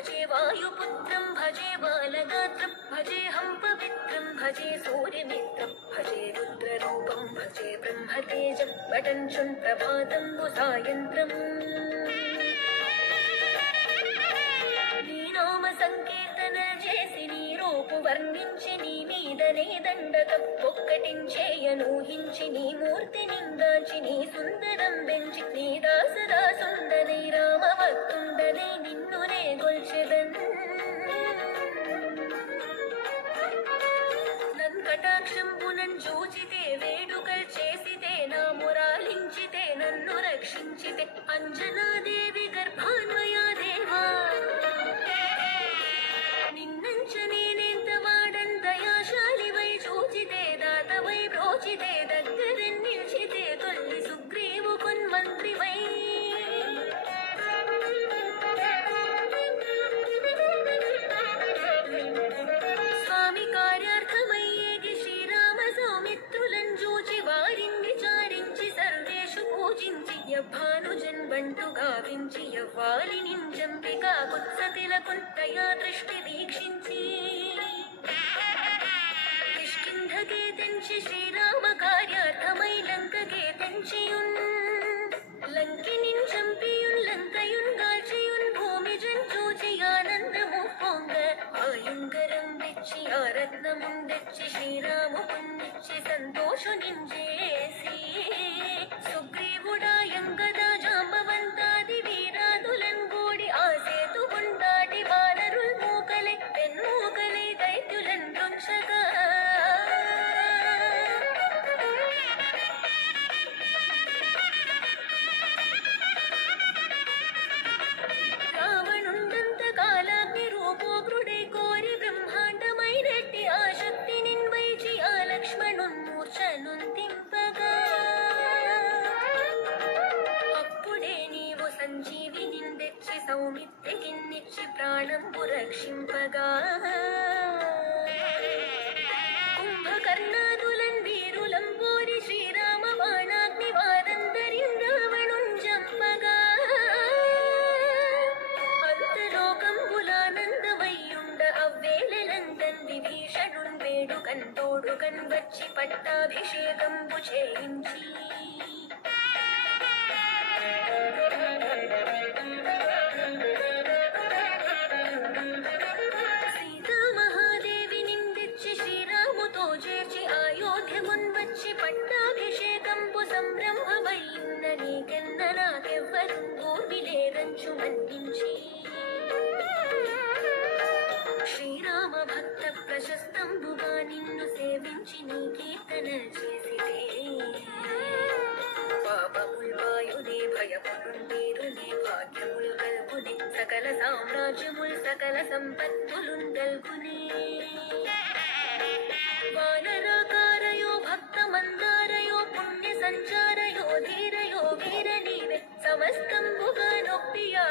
భజే వాయుపుత్రం భజే బాలగాత్రం భజేహం పవిత్రం భజే సూర్యమిత్రం భజే రుద్రరూపం భజే బ్రహ్మతేజం వటంచున్ ప్రభాతం సాయంత్రం నీ నామ సంకీర్తన చేసి నీ రూపు వర్ణించి నీ మీదనే దండకం ఒక్కటించేయనూహించి నీ మూర్తి నిందాచి నీ సుందరం పెంచి నీ దాసదాసుండనై రామభక్తుండనై నిన్నునే గొల్చెదన్ కటాక్షంబునం చూచితే వేడుకల్ చేసితే నా మురాలించితే నన్ను రక్షించితే అంజనాదేవి గర్భాన్వయా దేవా నిన్నంచ నేనెంత వాడన్ దయాశాలివై చూచితే దాతవై బ్రోచితే దగ్గరన్ నిలిచితే తొల్లి సుగ్రీవు కొన్మంత్రివై స్వామి కార్యార్థమయ్యేగి శ్రీరామ సౌమిత్రులను చూచి వారిని విచారించి సర్వేషు పూజించి యభానుజన్ బంటు గావించి యవ్వాలి నింజంబికా కుత్సతిలకుంతయా దృష్టి వీక్షించి కిష్కింధకే తెంచి శ్రీరామ కార్యార్థమై లంకకే తెంచియున్ లంకినిన్ చంపియున్ లంకయున్ గాల్చియున్ భూమిజన్ చూచి ఆనందము పొంగ ఆయుంగరం తెచ్చి ఆ రత్నమున్ తెచ్చి శ్రీరాము పుణ్యిచ్చి సంతోషునింజేసి సుగ్రీవుడాయంగదా జాంబవంతాది వీరాదులన్ గూడి ఆ సేతుగుండాటి వానరుల్ మూకలై పెన్మూకలై దైత్యులన్ దృంచగా రావణుండంత కాలాగ్ని రూపోగ్రుడై కోరి బ్రహ్మాండమై రెట్టి ఆ శక్తి నిన్వైచి ఆ లక్ష్మణున్ మూర్ఛనున్ తింపగా అప్పుడే నీవు సంజీవి నిందెచ్చి సౌమిత్తికిన్నిచ్చి ప్రాణంబు రక్షింపగా కుంభకర్ణాదులన్ వీరులం పోరి శ్రీరామ బాణాగ్ని వారందరిన్ రావణున్ జంపగా అంతలోకంబులానందమయ్యుండ అవ్వేళలందన్ విభీషణున్ వేడుకన్ తోడుకన్ వచ్చి పట్టాభిషేకంబు చేయించి సీతామహాదేవి నిందిచ్చి శ్రీరాముతో చేర్చి అయోధ్యమున్ వచ్చి పట్టాభిషేకంబు సంరంభమయ్యున్న నీకెన్న నాకెవ్వరు ఊర్మిలేరంచు మన్నించి శ్రీరామ భక్త ప్రశస్తంబుగా నిన్ను సేవించి నీ కీర్తన చేసితే పాపముల్ వాయునే భయముల్ వీరునే భాగ్యముల్ కల్గునే సకల సామ్రాజ్యముల్ సకల సంపత్తులున్ గల్గునే వానరాకారయో భక్త మందారయో పుణ్య సంచారయో ధీరయో వీర నీవే సమస్తంబుగా నొప్పియా